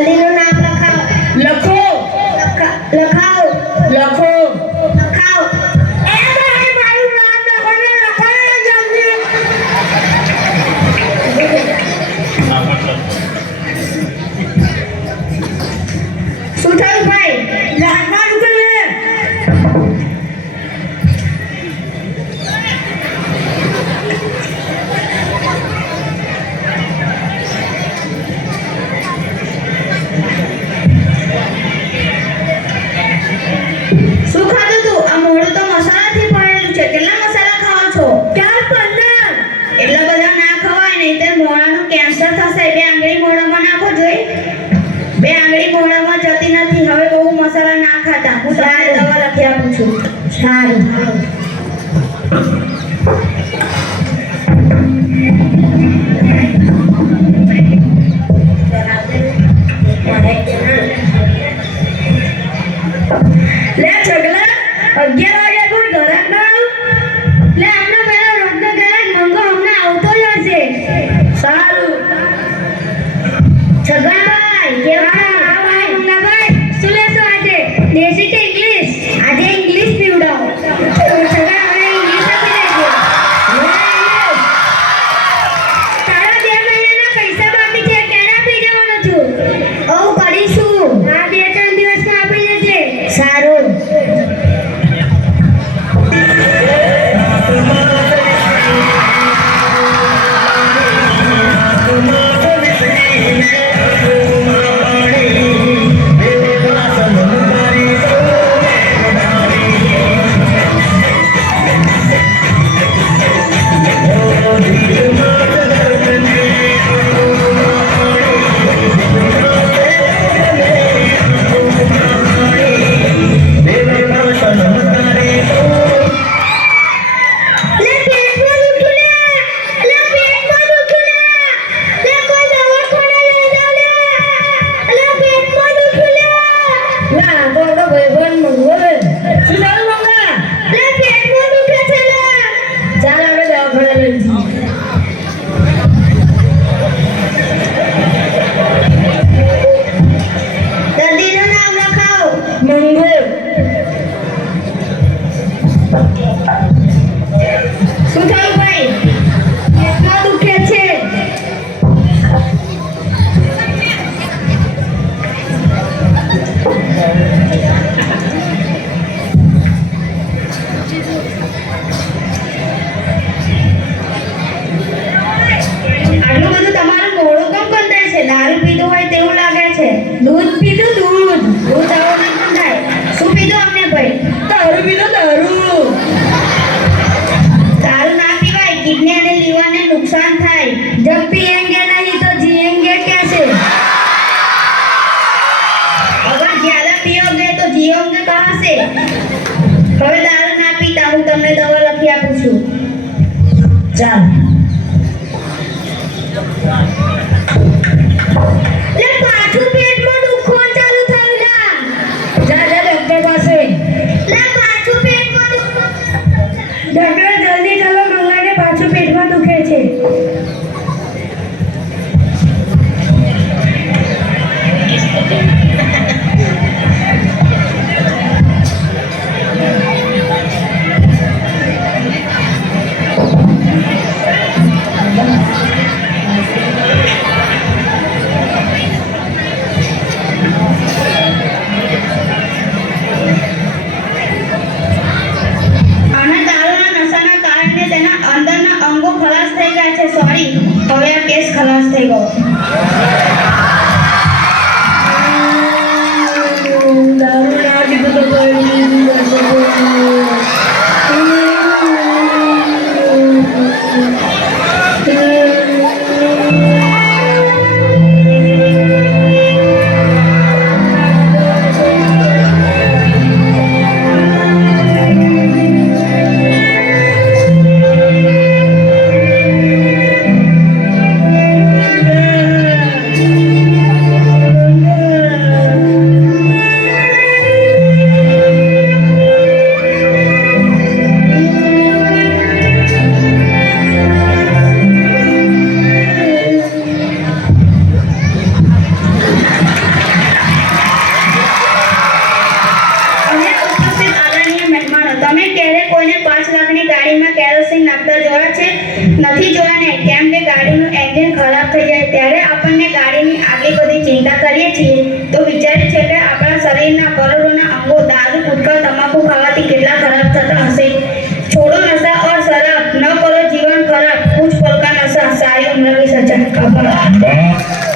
દર્દીનું નામ લખાવો. લખો. લખાવો. લખો. લખાવો. એ ભાઈ મારું નામ લખો ને લખાવો જલ્દી. શું થયું ભાઈ? લાગવાનું છે ને? શું ખાધું તું? આ મોઢું તો મસાલાથી ભરેલું છે. કેટલા મસાલા ખાઓ છો? 4-15. એટલા બધા ના ખવાય, નહીં તો મોઢાનું કેન્સર થશે. 2 આંગળી મોઢામાં નાખો જોઈ. 2 આંગળી મોઢામાં જતી નથી. હવે બહુ મસાલા ના ખાતા. હું તમને દવા લખી આપું છું. સારું. લે છગલા, 11 વાગે કોઈ ઘરાક ના આવ્યું? લે આમનો પેલો રોજનો ઘરાક મંગો હમણાં આવતો જ હશે. સારું. છગલાભાઈ, કેવા? હા ભાઈ. મંગાભાઈ, શું લેશો આજે? દેશી કે ઇંગ્લિશ? આજે ઇંગ્લિશ પીવડાવો. છગલા, હવે ઇંગ્લિશ આપી દેજો. તારા 2 મહિનાના પૈસા બાકી છે, ક્યારે આપી દેવાનો છું? કરીશું. હા, 2-3 દિવસમાં આપી દેજે. સારું. શું થયું ભાઈ? પેટમાં દુખે છે. આટલું બધું તમારું મોઢું કેમ ગંધાય છે? દારૂ પીધું હોય તેવું લાગે છે. દૂધ પીધું? દૂધ આવો નહીં ગંધાય. શું પીધું અમને ભાઈ? દારૂ પીધો, દારૂ. दारू ना पीवाय, किडनी અને લીવરને નુકસાન થાય. जब पिएंगे नहीं तो जिएंगे कैसे? अगर ज्यादा पियोगे तो जियोगे कहां से? હવે દારૂ ના પીતા, હું તમને દવા લખી આપું છું. ચાલ. લે પાછું પેટમાં દુખવાનું ચાલુ થયું લા. જા ડોક્ટર પાસે. લે પાછું પેટમાં ડોક્ટર જલ્દી ચાલો, મંગાને પાછું પેટમાં દુખે છે. નથી જોયા ને કેમ કે ગાડીનું એન્જિન ખરાબ થઈ જાય ત્યારે આપણને ગાડીની આટલી બધી ચિંતા કરીએ છીએ તો વિચારે છે કે આપણા શરીરના કરોડોના અંગો દારૂ ગુટખા તમાકુ ખાવાથી કેટલા ખરાબ થતા હશે છોડો નશા और शराब न करो जीवन खराब कुछ पल का नशा सारी उम्र की सजा आभार।